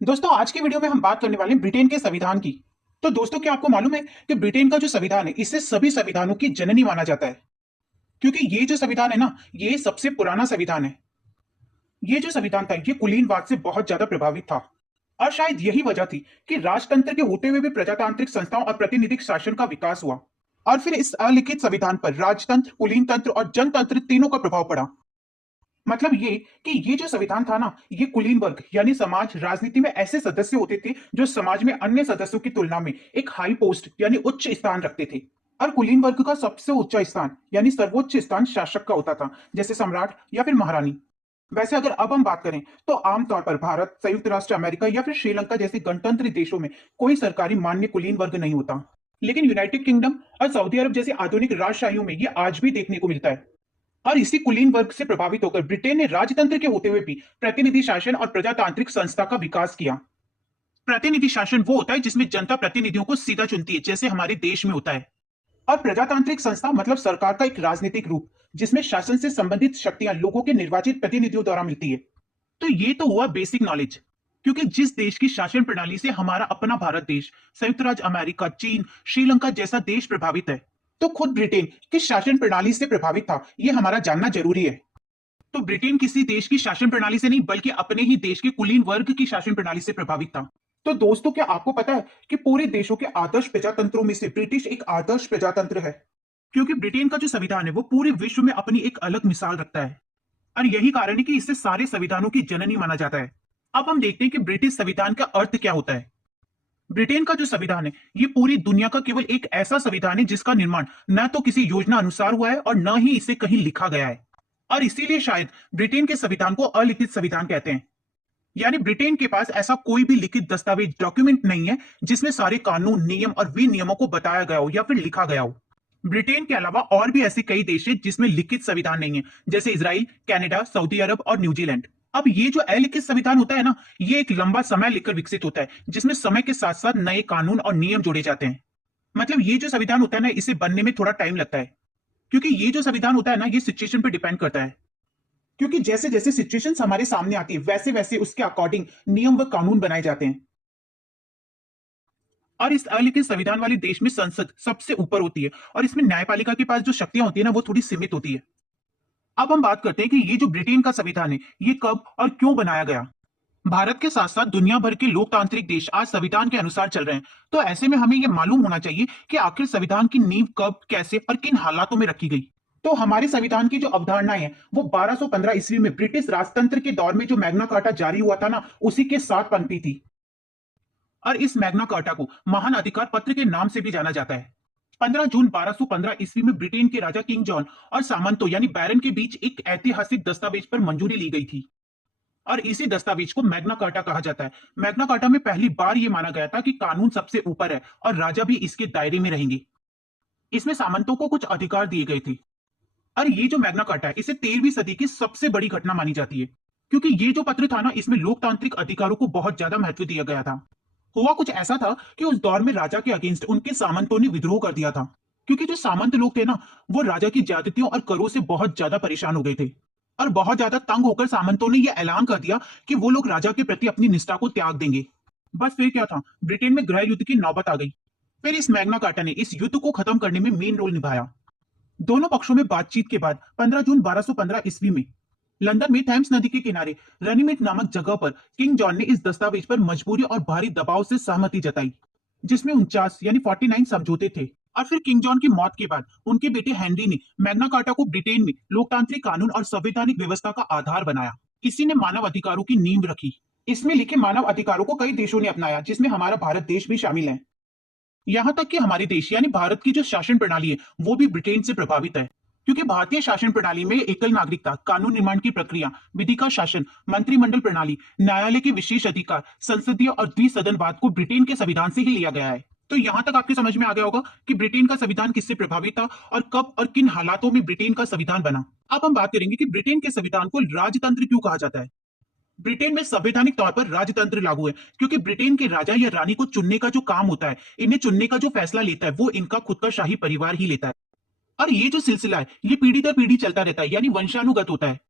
दोस्तों आज की वीडियो में हम बात करने वाले हैं ब्रिटेन के संविधान की। तो दोस्तों क्या आपको मालूम है कि ब्रिटेन का जो संविधान है इसे सभी संविधानों की जननी माना जाता है, क्योंकि ये जो संविधान है ना, ये सबसे पुराना संविधान है। ये जो संविधान था ये कुलीनवाद से बहुत ज्यादा प्रभावित था, और शायद यही वजह थी कि राजतंत्र के होते हुए भी प्रजातांत्रिक संस्थाओं और प्रातिनिधिक शासन का विकास हुआ। और फिर इस अलिखित संविधान पर राजतंत्र, कुलीन तंत्र और जनतंत्र तीनों का प्रभाव पड़ा। मतलब ये कि ये जो संविधान था ना, ये कुलीन वर्ग यानी समाज राजनीति में ऐसे सदस्य होते थे जो समाज में अन्य सदस्यों की तुलना में एक हाई पोस्ट यानी उच्च स्थान रखते थे। और कुलीन वर्ग का सबसे ऊंचा स्थान यानी सर्वोच्च स्थान शासक का होता था, जैसे सम्राट या फिर महारानी। वैसे अगर अब हम बात करें तो आमतौर पर भारत, संयुक्त राष्ट्र अमेरिका या फिर श्रीलंका जैसे गणतंत्र देशों में कोई सरकारी मान्य कुलीन वर्ग नहीं होता। लेकिन यूनाइटेड किंगडम और सऊदी अरब जैसे आधुनिक राजशाहियों में ये आज भी देखने को मिलता है। और इसी कुलीन वर्ग से प्रभावित होकर ब्रिटेन ने राजतंत्र के होते हुए भी प्रतिनिधि शासन और प्रजातांत्रिक संस्था का विकास किया। प्रतिनिधि शासन वो होता है जिसमें जनता प्रतिनिधियों को सीधा चुनती है, जैसे हमारे देश में होता है। और प्रजातांत्रिक संस्था मतलब सरकार का एक राजनीतिक रूप जिसमें शासन से संबंधित शक्तियां लोगों के निर्वाचित प्रतिनिधियों द्वारा मिलती है। तो ये तो हुआ बेसिक नॉलेज, क्योंकि जिस देश की शासन प्रणाली से हमारा अपना भारत देश, संयुक्त राज्य अमेरिका, चीन, श्रीलंका जैसा देश प्रभावित है, तो खुद ब्रिटेन किस शासन प्रणाली से प्रभावित था ये हमारा जानना जरूरी है। तो ब्रिटेन किसी देश की शासन प्रणाली से नहीं बल्कि अपने ही देश के कुलीन वर्ग की शासन प्रणाली से प्रभावित था। तो दोस्तों क्या आपको पता है कि पूरे देशों के आदर्श प्रजातंत्रों में से ब्रिटिश एक आदर्श प्रजातंत्र है, क्योंकि ब्रिटेन का जो संविधान है वो पूरे विश्व में अपनी एक अलग मिसाल रखता है। और यही कारण है कि इसे सारे संविधानों की जननी माना जाता है। अब हम देखते हैं कि ब्रिटिश संविधान का अर्थ क्या होता है। ब्रिटेन का जो संविधान है ये पूरी दुनिया का केवल एक ऐसा संविधान है जिसका निर्माण न तो किसी योजना अनुसार हुआ है और न ही इसे कहीं लिखा गया है। और इसीलिए शायद ब्रिटेन के संविधान को अलिखित संविधान कहते हैं। यानी ब्रिटेन के पास ऐसा कोई भी लिखित दस्तावेज, डॉक्यूमेंट नहीं है जिसमें सारे कानून, नियम और विनियमों को बताया गया हो या फिर लिखा गया हो। ब्रिटेन के अलावा और भी ऐसे कई देश हैं जिसमें लिखित संविधान नहीं है, जैसे इजराइल, कनाडा, सऊदी अरब और न्यूजीलैंड। अब ये जो अलिखित संविधान होता है ना, ये एक लंबा समय लेकर विकसित होता है, जिसमें समय के साथ साथ नए कानून और नियम जोड़े जाते हैं। मतलब ये जो संविधान होता है ना, इसे बनने में थोड़ा टाइम लगता है, क्योंकि ये जो संविधान होता है ना, ये सिचुएशन पर डिपेंड करता है। क्योंकि जैसे जैसे सिचुएशन हमारे सामने आती है वैसे वैसे उसके अकॉर्डिंग नियम व कानून बनाए जाते हैं। और इस अलिखित संविधान वाले देश में संसद सबसे ऊपर होती है, और इसमें न्यायपालिका के पास जो शक्तियां होती है ना, वो थोड़ी सीमित होती है। अब हम बात करते हैं कि ये जो ब्रिटेन का संविधान है ये कब और क्यों बनाया गया। भारत के साथ साथ दुनिया भर के लोकतांत्रिक देश आज संविधान के अनुसार चल रहे हैं, तो ऐसे में हमें यह मालूम होना चाहिए कि आखिर संविधान की नींव कब, कैसे और किन हालातों में रखी गई। तो हमारे संविधान की जो अवधारणाएं हैं वो 1215 ईस्वी में ब्रिटिश राजतंत्र के दौर में जो मैग्ना कार्टा जारी हुआ था ना, उसी के साथ पनपी थी। और इस मैग्ना कार्टा को महान अधिकार पत्र के नाम से भी जाना जाता है। 15 जून 1215 ईस्वी में ब्रिटेन के राजा किंग जॉन और सामंतों यानी बैरन के बीच एक ऐतिहासिक दस्तावेज पर मंजूरी ली गई थी, और इसी दस्तावेज को मैग्ना कार्टा कहा जाता है। मैग्ना कार्टा में पहली बार यह माना गया था कि कानून सबसे ऊपर है और राजा भी इसके दायरे में रहेंगे। इसमें सामंतों को कुछ अधिकार दिए गए थे। और ये जो मैग्ना कार्टा है इसे 13वीं सदी की सबसे बड़ी घटना मानी जाती है, क्योंकि ये जो पत्र था ना, इसमें लोकतांत्रिक अधिकारों को बहुत ज्यादा महत्व दिया गया था। हुआ कुछ ऐसा था कि उस दौर में राजा के अगेंस्ट उनके सामंतों ने विद्रोह कर दिया था, क्योंकि जो सामंत लोग थे ना, वो राजा की ज्यादतियों और करों से बहुत ज्यादा परेशान हो गए थे। और बहुत ज्यादा तंग होकर सामंतों ने यह ऐलान कर दिया कि वो लोग राजा के प्रति अपनी निष्ठा को त्याग देंगे। बस फिर क्या था, ब्रिटेन में गृह युद्ध की नौबत आ गई। फिर इस मैग्ना कार्टा ने इस युद्ध को खत्म करने में मेन रोल निभाया। दोनों पक्षों में बातचीत के बाद 15 जून 1215 ईस्वी में लंदन में थेम्स नदी के किनारे रनीमेट नामक जगह पर किंग जॉन ने इस दस्तावेज पर मजबूरी और भारी दबाव से सहमति जताई, जिसमें 49 यानी 49 समझौते थे। और फिर किंग जॉन की मौत के बाद उनके बेटे हेनरी ने मैग्ना कार्टा को ब्रिटेन में लोकतांत्रिक कानून और संवैधानिक व्यवस्था का आधार बनाया। इसी ने मानव अधिकारों की नींव रखी। इसमें लिखे मानव अधिकारों को कई देशों ने अपनाया, जिसमें हमारा भारत देश भी शामिल है। यहां तक कि हमारे देश यानी भारत की जो शासन प्रणाली है वो भी ब्रिटेन से प्रभावित है, क्योंकि भारतीय शासन प्रणाली में एकल नागरिकता, कानून निर्माण की प्रक्रिया, विधि का शासन, मंत्रिमंडल प्रणाली, न्यायालय के विशेष अधिकार, संसदीय और द्विसदनवाद को ब्रिटेन के संविधान से ही लिया गया है। तो यहां तक आपके समझ में आ गया होगा कि ब्रिटेन का संविधान किससे प्रभावित था और कब और किन हालातों में ब्रिटेन का संविधान बना। अब हम बात करेंगे कि ब्रिटेन के संविधान को राजतंत्र क्यों कहा जाता है। ब्रिटेन में संवैधानिक तौर पर राजतंत्र लागू है, क्योंकि ब्रिटेन के राजा या रानी को चुनने का जो काम होता है, इन्हें चुनने का जो फैसला लेता है, वो इनका खुद का शाही परिवार ही लेता है। और ये जो सिलसिला है ये पीढ़ी दर पीढ़ी चलता रहता है, यानी वंशानुगत होता है।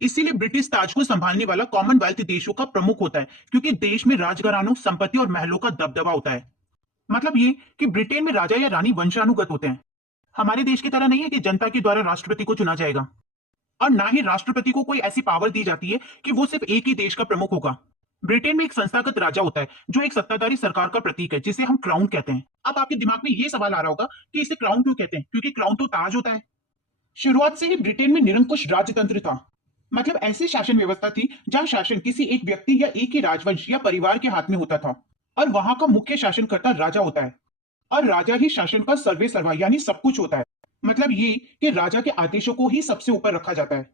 इसीलिए ब्रिटिश ताज को संभालने वाला कॉमनवेल्थ देशों का प्रमुख होता है, क्योंकि देश में राजघरानों, संपत्ति और महलों का दबदबा होता है। मतलब ये कि ब्रिटेन में राजा या रानी वंशानुगत होते हैं। हमारे देश की तरह नहीं है कि जनता के द्वारा राष्ट्रपति को चुना जाएगा, और ना ही राष्ट्रपति को कोई ऐसी पावर दी जाती है कि वो सिर्फ एक ही देश का प्रमुख होगा। ब्रिटेन में एक संस्थागत राजा होता है जो एक सत्ताधारी सरकार का प्रतीक है, जिसे हम क्राउन कहते हैं। अब आपके दिमाग में ये सवाल आ रहा होगा कि इसे क्राउन क्यों कहते हैं, क्योंकि क्राउन तो ताज होता है। शुरुआत से ही ब्रिटेन में निरंकुश राजतंत्र था। मतलब ऐसी शासन व्यवस्था थी जहां शासन किसी एक व्यक्ति या एक ही राजवंश या परिवार के हाथ में होता था, और वहां का मुख्य शासनकर्ता राजा होता है, और राजा ही शासन का सर्वे सर्वा यानी सब कुछ होता है। मतलब ये कि राजा के आदेशों को ही सबसे ऊपर रखा जाता है।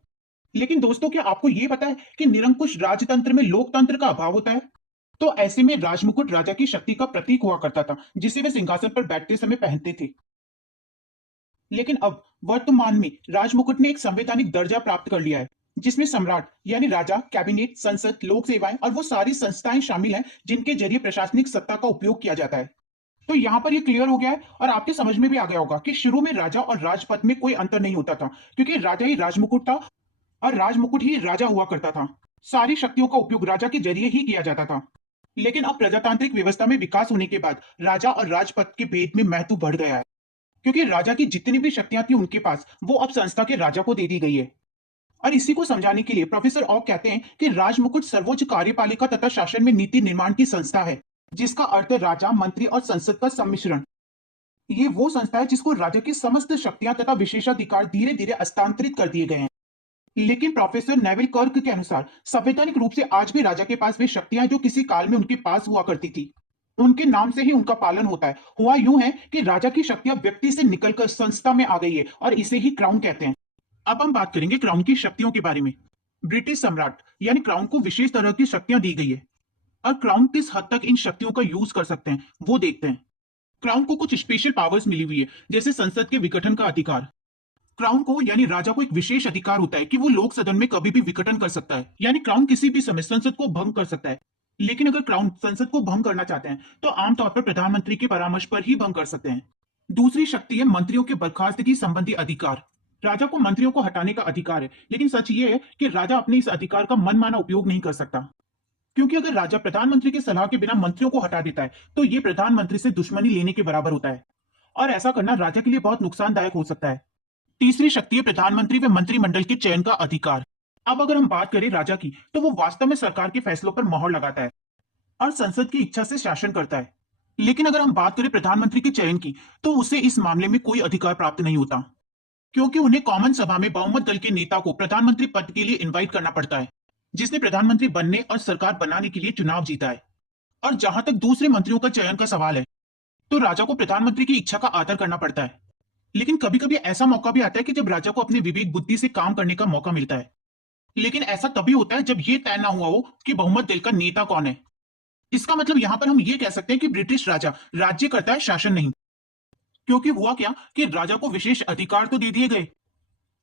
लेकिन दोस्तों, क्या आपको ये पता है कि निरंकुश राजतंत्र में लोकतंत्र का अभाव होता है? तो ऐसे में राजमुकुट राजा की शक्ति का प्रतीक हुआ करता था, जिसे वे सिंहासन पर बैठते समय पहनते थे। लेकिन अब वर्तमान में राजमुकुट ने एक संवैधानिक दर्जा प्राप्त कर लिया है, जिसमें सम्राट यानी राजा, कैबिनेट, संसद, लोक सेवाएं और वो सारी संस्थाएं शामिल हैं जिनके जरिए प्रशासनिक सत्ता का उपयोग किया जाता है। तो यहाँ पर ये क्लियर हो गया है, और आपके समझ में भी आ गया होगा कि शुरू में राजा और राजपद में कोई अंतर नहीं होता था, क्योंकि राजा ही राजमुकुट था और राजमुकुट ही राजा हुआ करता था। सारी शक्तियों का उपयोग राजा के जरिए ही किया जाता था। लेकिन अब प्रजातांत्रिक व्यवस्था में विकास होने के बाद राजा और राजपद के भेद में महत्व बढ़ गया है, क्योंकि राजा की जितनी भी शक्तियां थी उनके पास, वो अब संस्था के राजा को दे दी गई है। और इसी को समझाने के लिए प्रोफेसर ऑक कहते हैं कि राजमुकुट सर्वोच्च कार्यपालिका तथा शासन में नीति निर्माण की संस्था है, जिसका अर्थ है राजा, मंत्री और संसद का सम्मिश्रण। ये वो संस्था है जिसको राजा की समस्त शक्तियां तथा विशेषाधिकार धीरे धीरे हस्तांतरित कर दिए गए हैं। लेकिन प्रोफेसर नेविल कर्क के अनुसार संवैधानिक रूप से आज भी राजा के पास वे शक्तियां जो किसी काल में उनके पास हुआ करती थी, उनके नाम से ही उनका पालन होता है। हुआ यूं है कि राजा की शक्तियां व्यक्ति से निकलकर संस्था में आ गई है, और इसे ही क्राउन कहते हैं। अब हम बात करेंगे क्राउन की शक्तियों के बारे में। ब्रिटिश सम्राट यानी क्राउन को विशेष तरह की शक्तियां दी गई है, और क्राउन किस हद तक इन शक्तियों का यूज कर सकते हैं वो देखते हैं। क्राउन को कुछ स्पेशल पावर्स मिली हुई है, जैसे संसद के विघटन का अधिकार। क्राउन को यानी राजा को एक विशेष अधिकार होता है कि वो लोक सदन में कभी भी विघटन कर सकता है, यानी क्राउन किसी भी समय संसद को भंग कर सकता है। लेकिन अगर क्राउन संसद को भंग करना चाहते हैं तो आमतौर पर प्रधानमंत्री के परामर्श पर ही भंग कर सकते हैं। दूसरी शक्ति है मंत्रियों के बर्खास्तगी संबंधी अधिकार। राजा को मंत्रियों को हटाने का अधिकार है, लेकिन सच ये है कि राजा अपने इस अधिकार का मनमाना उपयोग नहीं कर सकता, क्योंकि अगर राजा प्रधानमंत्री की सलाह के बिना मंत्रियों को हटा देता है तो ये प्रधानमंत्री से दुश्मनी लेने के बराबर होता है, और ऐसा करना राजा के लिए बहुत नुकसानदायक हो सकता है। तीसरी शक्ति है प्रधानमंत्री व मंत्रिमंडल के चयन का अधिकार। अब अगर हम बात करें राजा की, तो वो वास्तव में सरकार के फैसलों पर मोहर लगाता है और संसद की इच्छा से शासन करता है। लेकिन अगर हम बात करें प्रधानमंत्री के चयन की, तो उसे इस मामले में कोई अधिकार प्राप्त नहीं होता, क्योंकि उन्हें कॉमन सभा में बहुमत दल के नेता को प्रधानमंत्री पद के लिए इनवाइट करना पड़ता है, जिसने प्रधानमंत्री बनने और सरकार बनाने के लिए चुनाव जीता है। और जहां तक दूसरे मंत्रियों का चयन का सवाल है, तो राजा को प्रधानमंत्री की इच्छा का आदर करना पड़ता है। लेकिन कभी कभी ऐसा मौका भी आता है कि जब राजा को अपने विवेक बुद्धि से काम करने का मौका मिलता है। लेकिन ऐसा तभी होता है जब यह तय ना हुआ हो कि बहुमत दल का नेता कौन है। इसका मतलब यहां पर हम ये कह सकते हैं कि ब्रिटिश राजा राज्य करता है, शासन नहीं। क्योंकि हुआ क्या कि राजा को विशेष अधिकार तो दे दिए गए,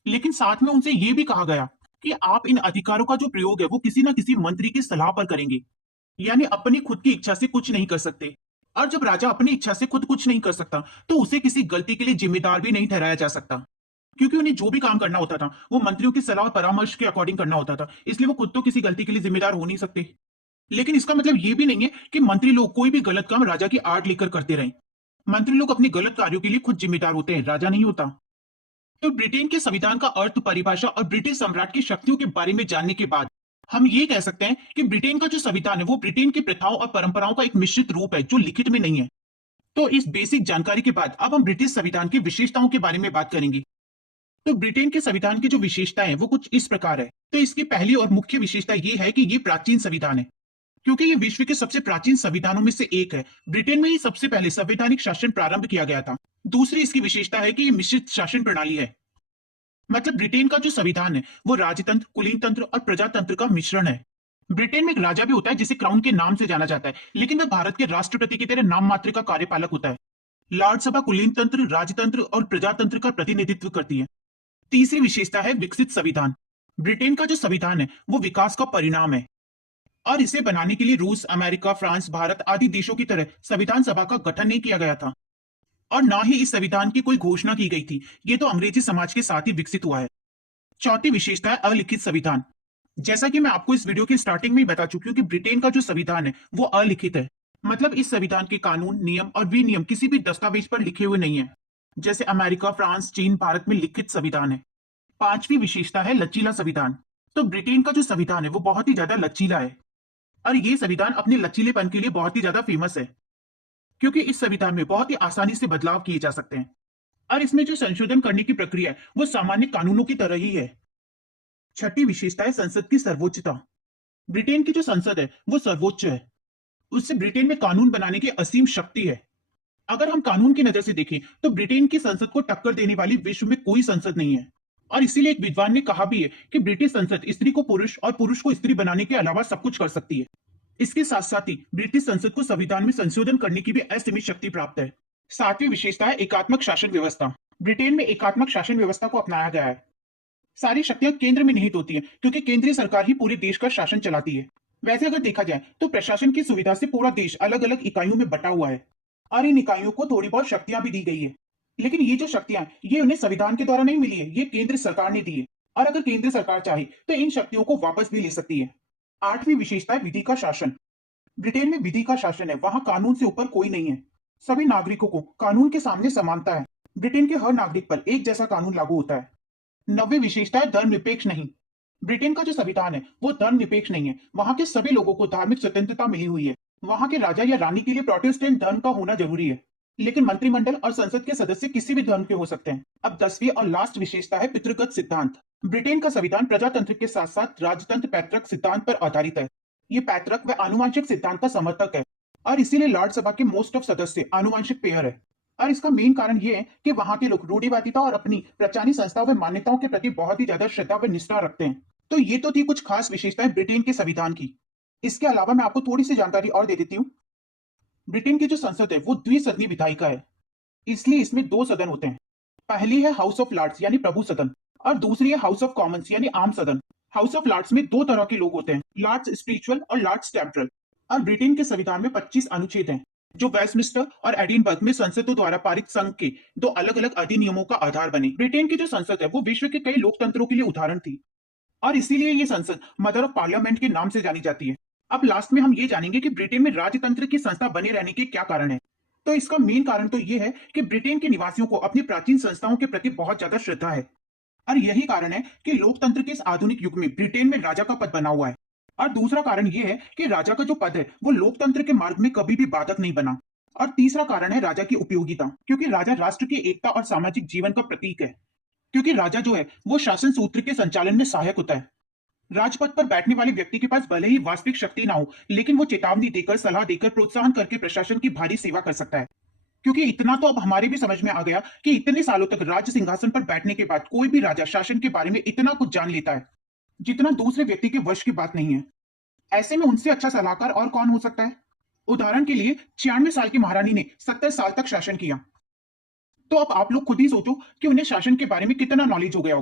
लेकिन साथ में उनसे यह भी कहा गया कि आप इन अधिकारों का जो प्रयोग है वो किसी ना किसी मंत्री की सलाह पर करेंगे, यानी अपनी खुद की इच्छा से कुछ नहीं कर सकते। और जब राजा अपनी इच्छा से खुद कुछ नहीं कर सकता, तो उसे किसी गलती के लिए जिम्मेदार भी नहीं ठहराया जा सकता, क्योंकि उन्हें जो भी काम करना होता था वो मंत्रियों की सलाह और परामर्श के अकॉर्डिंग करना होता था, इसलिए वो खुद तो किसी गलती के लिए जिम्मेदार हो नहीं सकते। लेकिन इसका मतलब ये भी नहीं है कि मंत्री लोग कोई भी गलत काम राजा की आड़ लेकर करते रहे। मंत्री लोग अपने गलत कार्यों के लिए खुद जिम्मेदार होते हैं, राजा नहीं होता। तो ब्रिटेन के संविधान का अर्थ, परिभाषा और ब्रिटिश सम्राट की शक्तियों के बारे में जानने के बाद हम ये कह सकते हैं कि ब्रिटेन का जो संविधान है वो ब्रिटेन की प्रथाओं और परंपराओं का एक मिश्रित रूप है जो लिखित में नहीं है। तो इस बेसिक जानकारी के बाद अब हम ब्रिटिश संविधान की विशेषताओं के बारे में बात करेंगे। तो ब्रिटेन के संविधान की जो विशेषताएं हैं वो कुछ इस प्रकार है। तो इसकी पहली और मुख्य विशेषता ये है कि ये प्राचीन संविधान है, क्योंकि ये विश्व के सबसे प्राचीन संविधानों में से एक है। ब्रिटेन में ही सबसे पहले संवैधानिक शासन प्रारंभ किया गया था। दूसरी इसकी विशेषता है कि ये मिश्रित शासन प्रणाली है। मतलब ब्रिटेन का जो संविधान है वो राजतंत्र, कुलीन तंत्र और प्रजातंत्र का मिश्रण है। ब्रिटेन में एक राजा भी होता है जिसे क्राउन के नाम से जाना जाता है, लेकिन वह भारत के राष्ट्रपति की तरह नाम मात्र का कार्यपालक होता है। लॉर्ड सभा कुलीन तंत्र, राजतंत्र और प्रजातंत्र का प्रतिनिधित्व करती है। तीसरी विशेषता है विकसित संविधान। ब्रिटेन का जो संविधान है वो विकास का परिणाम है, और इसे बनाने के लिए रूस, अमेरिका, फ्रांस, भारत आदि देशों की तरह संविधान सभा का गठन नहीं किया गया था, और ना ही इस संविधान की कोई घोषणा की गई थी। ये तो अंग्रेजी समाज के साथ ही विकसित हुआ है। चौथी विशेषता है अलिखित संविधान। जैसा कि मैं आपको इस वीडियो की स्टार्टिंग में ही बता चुकी हूँ कि ब्रिटेन का जो संविधान है वो अलिखित है। मतलब इस संविधान के कानून, नियम और विनियम किसी भी दस्तावेज पर लिखे हुए नहीं है, जैसे अमेरिका, फ्रांस, चीन, भारत में लिखित संविधान है। पांचवी विशेषता है लचीला संविधान। तो ब्रिटेन का जो संविधान है वो बहुत ही ज्यादा लचीला है, और ये संविधान अपने लचीलेपन के लिए बहुत ही ज्यादा फेमस है, क्योंकि इस संविधान में बहुत ही आसानी से बदलाव किए जा सकते हैं। और इसमें जो संशोधन करने की प्रक्रिया है वो सामान्य कानूनों की तरह ही है। छठी विशेषता है संसद की सर्वोच्चता। ब्रिटेन की जो संसद है वो सर्वोच्च है। उससे ब्रिटेन में कानून बनाने की असीम शक्ति है। अगर हम कानून की नजर से देखें तो ब्रिटेन की संसद को टक्कर देने वाली विश्व में कोई संसद नहीं है। और इसीलिए एक विद्वान ने कहा भी है कि ब्रिटिश संसद स्त्री को पुरुष और पुरुष को स्त्री बनाने के अलावा सब कुछ कर सकती है। इसके साथ साथ ही ब्रिटिश संसद को संविधान में संशोधन करने की भी असीमित शक्ति प्राप्त है। सातवीं विशेषता है एकात्मक शासन व्यवस्था। ब्रिटेन में एकात्मक शासन व्यवस्था को अपनाया गया है। सारी शक्तियां केंद्र में निहित होती हैं, क्योंकि केंद्रीय सरकार ही पूरे देश का शासन चलाती है। वैसे अगर देखा जाए तो प्रशासन की सुविधा से पूरा देश अलग अलग इकाइयों में बटा हुआ है, और इन इकाइयों को थोड़ी बहुत शक्तियां भी दी गई है। लेकिन ये जो शक्तियां ये उन्हें संविधान के द्वारा नहीं मिली है, ये केंद्र सरकार ने दी है। और अगर केंद्र सरकार चाहे तो इन शक्तियों को वापस भी ले सकती है। आठवीं विशेषता है विधि का शासन। ब्रिटेन में विधि का शासन है, वहां कानून से ऊपर कोई नहीं है। सभी नागरिकों को कानून के सामने समानता है। ब्रिटेन के हर नागरिक पर एक जैसा कानून लागू होता है। नवी विशेषता है धर्मनिरपेक्ष नहीं। ब्रिटेन का जो संविधान है वो धर्मनिरपेक्ष नहीं है। वहां के सभी लोगों को धार्मिक स्वतंत्रता मिली हुई है। वहां के राजा या रानी के लिए प्रोटेस्टेंट धर्म का होना जरूरी है, लेकिन मंत्रिमंडल और संसद के सदस्य किसी भी धर्म के हो सकते हैं। अब 10वीं और लास्ट विशेषता है पितृगत सिद्धांत। ब्रिटेन का संविधान प्रजातंत्र के साथ साथ राजतंत्र पैतृक सिद्धांत पर आधारित है। ये पैतृक व आनुवंशिक सिद्धांत का समर्थक है, और इसीलिए लॉर्ड सभा के मोस्ट ऑफ सदस्य आनुवंशिक पेयर है। और इसका मेन कारण ये है कि वहां के लोग रूढ़िवादिता और अपनी प्रचानी संस्थाओं व मान्यताओं के प्रति बहुत ही ज्यादा श्रद्धा व निष्ठा रखते हैं। तो ये तो थी कुछ खास विशेषताएं ब्रिटेन के संविधान की। इसके अलावा मैं आपको थोड़ी सी जानकारी और दे देती हूँ। ब्रिटेन की जो संसद है वो द्विसदनीय विधायिका है, इसलिए इसमें दो सदन होते हैं। पहली है हाउस ऑफ लॉर्ड्स यानी प्रभु सदन, और दूसरी है हाउस ऑफ कॉमन्स यानी आम सदन। हाउस ऑफ लॉर्ड्स में दो तरह के लोग होते हैं, लॉर्ड्स स्पिरिचुअल और लॉर्ड्स टेम्परल। और ब्रिटेन के संविधान में 25 अनुच्छेद हैं, जो वेस्टमिंस्टर और एडिनबर्ग में संसदों द्वारा पारित संघ के दो अलग अलग अधिनियमों का आधार बने। ब्रिटेन की जो संसद है वो विश्व के कई लोकतंत्रों के लिए उदाहरण थी, और इसीलिए ये संसद मदर ऑफ पार्लियामेंट के नाम से जानी जाती है। अब लास्ट में हम ये जानेंगे कि ब्रिटेन में राजतंत्र की संस्था बने रहने के क्या कारण है। तो इसका मेन कारण तो ये है कि ब्रिटेन के निवासियों को अपनी प्राचीन संस्थाओं के प्रति बहुत ज्यादा श्रद्धा है, और यही कारण है कि लोकतंत्र के इस आधुनिक युग में ब्रिटेन में राजा का पद बना हुआ है। और दूसरा कारण यह है कि राजा का जो पद है वो लोकतंत्र के मार्ग में कभी भी बाधक नहीं बना। और तीसरा कारण है राजा की उपयोगिता, क्योंकि राजा राष्ट्र की एकता और सामाजिक जीवन का प्रतीक है। क्योंकि राजा जो है वो शासन सूत्र के संचालन में सहायक होता है। राजपद पर बैठने वाले व्यक्ति के पास भले ही वास्तविक शक्ति ना हो, लेकिन वो चेतावनी देकर, सलाह देकर, प्रोत्साहन करके प्रशासन की भारी सेवा कर सकता है। क्योंकि इतना तो अब हमारे भी समझ में आ गया कि इतने सालों तक राज सिंहासन पर बैठने के बाद कोई भी राजा शासन के बारे में इतना कुछ जान लेता है जितना दूसरे व्यक्ति के वश की बात नहीं है। ऐसे में उनसे अच्छा सलाहकार और कौन हो सकता है। उदाहरण के लिए 96 साल की महारानी ने 70 साल तक शासन किया। तो अब आप लोग खुद ही सोचो कि उन्हें शासन के बारे में कितना नॉलेज हो गया होगा।